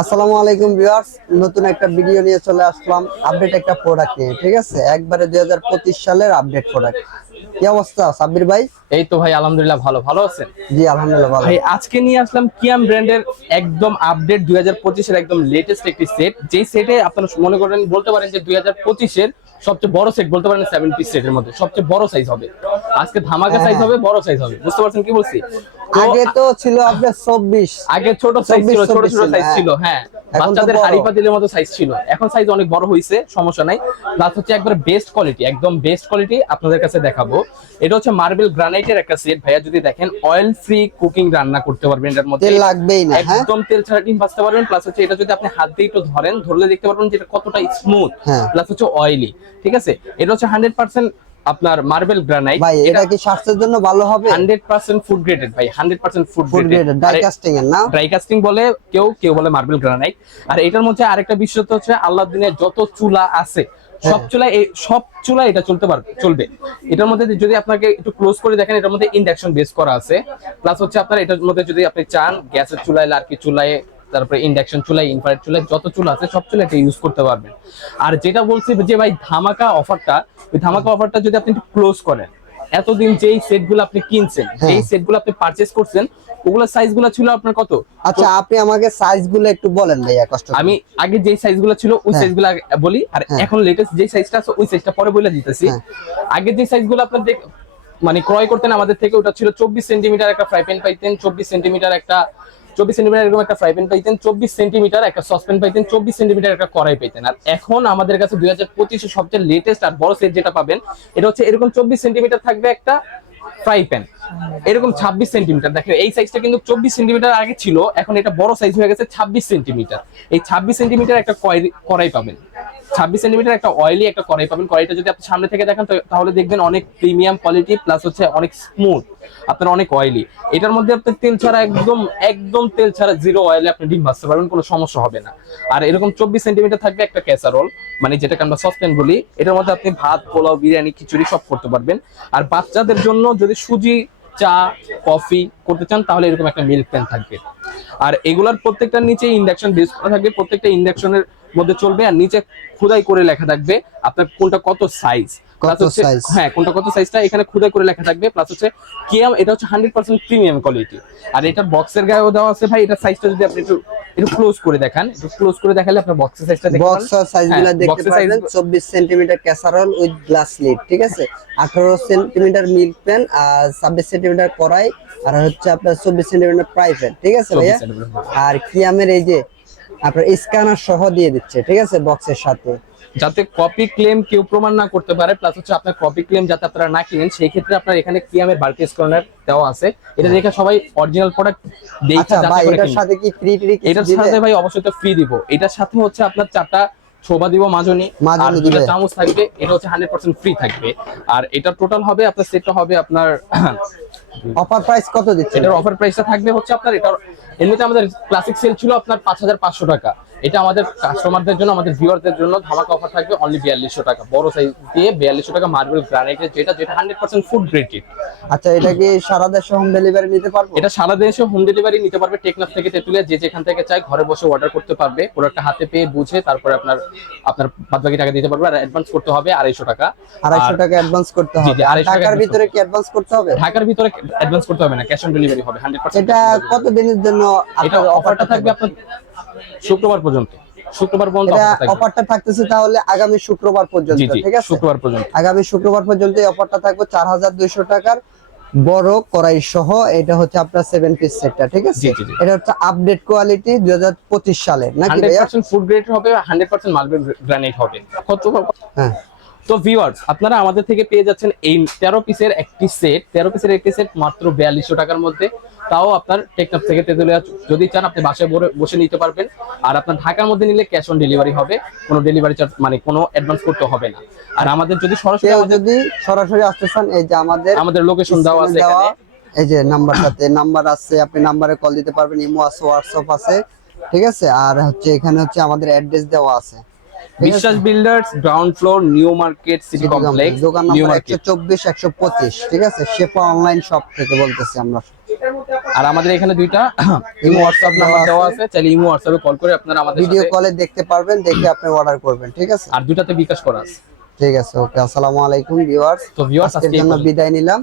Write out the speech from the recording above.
আসসালামু আলাইকুম ভিউয়ার্স নতুন একটা ভিডিও নিয়ে চলে আসলাম। আপডেট একটা প্রোডাক্ট নিয়ে ঠিক আছে? একবারে দুই হাজার পঁচিশ সালের আপডেট প্রোডাক্ট কি অবস্থা সাব্বির ভাই? এই তো ভাই আলহামদুলিল্লাহ ভালো। ভালো আছেন? জি আলহামদুলিল্লাহ ভালো। ভাই আজকে নিয়ে আসলাম কিয়াম ব্র্যান্ডের একদম আপডেট দুই হাজার পঁচিশের একদম লেটেস্ট একটি সেট যেই সেটে আপনারা মনে করেন বলতে পারেন যে দুই হাজার পঁচিশের সবচেয়ে বড় সেট বলতে পারেন সেভেন পিস সেটের মধ্যে সবচেয়ে বড় সাইজ হবে। আজকে ধামাকা সাইজ হবে বড় সাইজ হবে। বুঝতে পারছেন কি বলছি? আগে তো ছিল আপনার চব্বিশ। আগে ছোট সাইজ ছিল ছোট ছোট সাইজ হ্যাঁ। ছিল হ্যাঁ। বাচ্চাদের বড়। হাড়ি পাতিলের মতো সাইজ ছিল। এখন সাইজ অনেক বড় হয়েছে সমস্যা নাই। প্লাস হচ্ছে একবার বেস্ট কোয়ালিটি একদম বেস্ট কোয়ালিটি আপনাদের কাছে দেখাবো। এটা হচ্ছে মার্বেল গ্রানাইটের একটা সেট ভাইয়া যদি দেখেন অয়েল ফ্রি কুকিং রান্না করতে পারবেন এটার মধ্যে। তেল লাগবেই না হ্যাঁ। একদম তেল ছাড়া ডিম ভাজতে পারবেন। প্লাস হচ্ছে এটা যদি আপনি হাত দিয়ে একটু ধরেন ধরলে দেখতে পারবেন যে এটা কতটা স্মুথ হ্যাঁ। প্লাস হচ্ছে অয়েলি ঠিক আছে? এটা হচ্ছে হান্ড্রেড পার্সেন্ট আপনার মার্বেল গ্রানাইট ভাই এটা কি স্বাস্থ্যের জন্য ভালো হবে? হান্ড্রেড পার্সেন্ট ফুড গ্রেডেড ভাই hundred percent food graded casting এর না? ড্রাই কাস্টিং বলে কেউ কেউ বলে মার্বেল গ্রানাইট আর এটার মধ্যে আরেকটা বিশেষত্ব হচ্ছে আল্লাহ দিনের যত চুলা আছে সব চুলায় এই সব চুলায় এটা চলতে পারবে চলবে। এটার মধ্যে যদি আপনাকে একটু ক্লোজ করে দেখেন এটার মধ্যে ইন্ডাকশন বেস করা আছে। প্লাস হচ্ছে আপনার এটার মধ্যে যদি আপনি চান গ্যাসের চুলায় লার্কি চুলায় তারপরে ইন্ডাকশন চুলায় ইনফ্রারেড চুলায় যত চুলা আছে সব চুলা এটা ইউজ করতে পারবেন আর যেটা বলছি যে ভাই ধামাকা অফারটা ওই ধামাকা অফারটা যদি আপনি ক্লোজ করেন এতদিন যেই সেটগুলো আপনি কিনছেন হ্যাঁ। যেই সেটগুলো আপনি পারচেজ করছেন ওগুলোর সাইজগুলো ছিল আপনার কত আচ্ছা আপনি আমাকে সাইজগুলো একটু বলেন ভাইয়া কষ্ট আমি আগে যে সাইজগুলো ছিল ওই হ্যাঁ। সাইজগুলো বলি আর হ্যাঁ। এখন লেটেস্ট যে সাইজটা আছে ওই সাইজটা পরে বলে দিতেছি হ্যাঁ। আগে যে সাইজগুলো আপনার দেখ মানে ক্রয় করতেন আমাদের থেকে ওটা ছিল চব্বিশ সেন্টিমিটার একটা ফ্রাই প্যান পাইতেন চব্বিশ সেন্টিমিটার একটা চব্বিশ সেন্টিমিটার এরকম একটা ফ্রাই প্যান পাইতেন, চব্বিশ সেন্টিমিটার একটা সসপ্যান পাইতেন, চব্বিশ সেন্টিমিটার একটা কড়াই পাইতেন। আর এখন আমাদের কাছে দুই হাজার পঁচিশে সবচেয়ে লেটেস্ট আর বড় সেট যেটা পাবেন, এটা হচ্ছে এরকম চব্বিশ সেন্টিমিটার থাকবে একটা ফ্রাই প্যান এরকম ছাব্বিশ সেন্টিমিটার দেখেন, এই সাইজটা কিন্তু চব্বিশ সেন্টিমিটার আগে ছিল, এখন এটা বড় সাইজ হয়ে গেছে ছাব্বিশ সেন্টিমিটার এই ছাব্বিশ সেন্টিমিটার একটা কড়াই- পাবেন। ছাব্বিশ সেন্টিমিটার একটা অয়েলি একটা কড়াই পাবেন। কড়াইটা যদি আপনি সামনে থেকে দেখেন তাহলে দেখবেন অনেক প্রিমিয়াম কোয়ালিটি প্লাস হচ্ছে অনেক স্মুথ আপনার অনেক অয়েলি এটার মধ্যে আপনি তেল ছাড়া একদম একদম তেল ছাড়া জিরো অয়েলে আপনি ডিম ভাজতে পারবেন, কোনো সমস্যা হবে না। আর এরকম চব্বিশ সেন্টিমিটার থাকবে একটা ক্যাসারোল মানে যেটাকে আমরা সসপ্যান বলি, এটার মধ্যে আপনি ভাত, পোলাও, বিরিয়ানি, খিচুড়ি সব করতে পারবেন। আর বাচ্চাদের জন্য যদি সুজি, চা, কফি করতে চান, তাহলে এরকম একটা মিল্ক প্যান থাকবে। আর এগুলার প্রত্যেকটার নিচে ইন্ডাকশন বেস করা থাকবে। প্রত্যেকটা ইন্ডাকশনের মধ্যে চলবে আর নিচে খোদাই করে লেখা থাকবে। আপনার কোনটা কত সাইজ? হ্যাঁ কোনটা কত সাইজটা এখানে খোদাই করে লেখা থাকবে। প্লাস হচ্ছে এটা হচ্ছে হান্ড্রেড পার্সেন্ট প্রিমিয়াম কোয়ালিটি আর এটা বক্সের গায়েও দেওয়া আছে ভাই এটা সাইজটা যদি আপনি একটু একটু ক্লোজ করে দেখান। একটু ক্লোজ করে দেখালে আপনার বক্সের সাইজটা দেখতে বক্স হ্যাঁ, ক্যাসারোল উইথ গ্লাস লিড ঠিক আছে? মিল্ক প্যান আর ছাব্বিশ সেন্টিমিটার কড়াই আর হচ্ছে আপনার ঠিক আছে ভাইয়া? আর কিয়ামের এই যে আপনার স্ক্যানার সহ দিয়ে দিচ্ছে ঠিক আছে বক্সের সাথে। যাতে কপি ক্লেম কেউ প্রমাণ না করতে পারে প্লাস হচ্ছে আপনার কপি ক্লেম যাতে আপনারা না কিনেন সেই ক্ষেত্রে আপনার এখানে কিয়ামের বার্কেস কর্নার দেওয়া আছে। এটা দেখে সবাই অরিজিনাল প্রোডাক্ট দেখে আচ্ছা ভাই এটার সাথে কি ফ্রি ফ্রি কিছু এটার সাথে ভাই অবশ্যই তো ফ্রি দিব। এটার সাথে হচ্ছে আপনার চারটা শোভা দিব মাজনি। আর দুটো চামচ থাকবে এটা হচ্ছে হান্ড্রেড পার্সেন্ট ফ্রি থাকবে। আর এটা টোটাল হবে আপনার সেটটা হবে আপনার অফার প্রাইস কত দিচ্ছে এটার অফার প্রাইসটা থাকবে হচ্ছে আপনার এটার এমনিতে আমাদের ক্লাসিক সেল ছিল আপনার পাঁচ হাজার পাঁচশো টাকা। এটা আমাদের কাস্টমারদের জন্য আমাদের ভিউয়ারদের জন্য ধামাকা অফার থাকবে অনলি বিয়াল্লিশশো টাকা। বড় সাইজ দিয়ে বিয়াল্লিশশো টাকা মার্বেল গ্রানাইটের যেটা যেটা হান্ড্রেড পার্সেন্ট ফুড গ্রেডেড আচ্ছা এটা কি সারা দেশে হোম ডেলিভারি নিতে পারব? এটা সারা দেশে হোম ডেলিভারি নিতে পারবে টেকনাফ থেকে তেতুলিয়া যে যেখান থেকে চাই ঘরে বসে অর্ডার করতে পারবে। প্রোডাক্টটা হাতে পেয়ে বুঝে তারপরে আপনার আপনার বাদবাকি টাকা দিতে পারবে। আর অ্যাডভান্স করতে হবে আড়াইশো টাকা। আড়াইশো আর টাকা অ্যাডভান্স করতে হবে। 250 ঢাকার ভিতরে কি অ্যাডভান্স করতে হবে? ঢাকার ভিতরে অ্যাডভান্স করতে হবে না ক্যাশ অন ডেলিভারি হবে হান্ড্রেড এটা কত দিনের জন্য আপনার অফারটা থাকবে? আপনার শুক্রবার পর্যন্ত। শুক্রবার পর্যন্ত অফারটা থাকতেছে তাহলে আগামী শুক্রবার পর্যন্ত ঠিক আছে? শুক্রবার পর্যন্ত। আগামী শুক্রবার পর্যন্ত এই অফারটা থাকবে চার হাজার দুইশো টাকার বড় কড়াই সহ এটা হচ্ছে আপনার সেভেন পিস সেটটা ঠিক আছে। এটা হচ্ছে আপডেট কোয়ালিটি দুই হাজার পঁচিশ সালের নাকি হান্ড্রেড ভাইয়া পার্সেন্ট ফুড গ্রেড হবে হান্ড্রেড পার্সেন্ট মার্বেল গ্রানাইট হবে। কত হ্যাঁ। তো ভিউয়ার্স আপনারা আমাদের থেকে পেয়ে যাচ্ছেন এই তেরো পিসের একটি সেট তেরো পিসের একটি সেট মাত্র বিয়াল্লিশশো টাকার মধ্যে। তাও আপনার টেকনাফ থেকে তেতুলিয়া যদি চান আপনি বাসায় বসে নিতে পারবেন। আর আপনার ঢাকার মধ্যে নিলে ক্যাশ অন ডেলিভারি হবে। কোনো ডেলিভারি চার্জ মানে কোনো অ্যাডভান্স করতে হবে না। আর আমাদের যদি সরাসরি যদি সরাসরি আসতে চান এই যে আমাদের আমাদের লোকেশন দেওয়া আছে এখানে। এই যে নাম্বারটাতে নাম্বার আছে আপনি নাম্বারে কল দিতে পারবেন। ইমো আছে হোয়াটসঅ্যাপ আছে ঠিক আছে? আর হচ্ছে এখানে হচ্ছে আমাদের অ্যাড্রেস দেওয়া আছে? Biswas builders ground floor new market city complex দোকান নাম্বার মার্কেট একশো চব্বিশ একশো পঁচিশ ঠিক আছে? শেপা অনলাইন শপ থেকে বলতেছি আমরা। আর আমাদের এখানে দুইটা ইমো হোয়াটসঅ্যাপ নাম্বার দেওয়া আছে চাইলে ইমো হোয়াটসঅ্যাপে কল করে আপনারা আমাদের ভিডিও কলে দেখতে পারবেন দেখে আপনি অর্ডার করবেন ঠিক আছে? আর দুইটাতে বিকাশ করা আছে। ঠিক আছে ওকে আসসালামু আলাইকুম ভিউয়ার্স তো ভিউয়ার্স আজকের জন্য বিদায় নিলাম।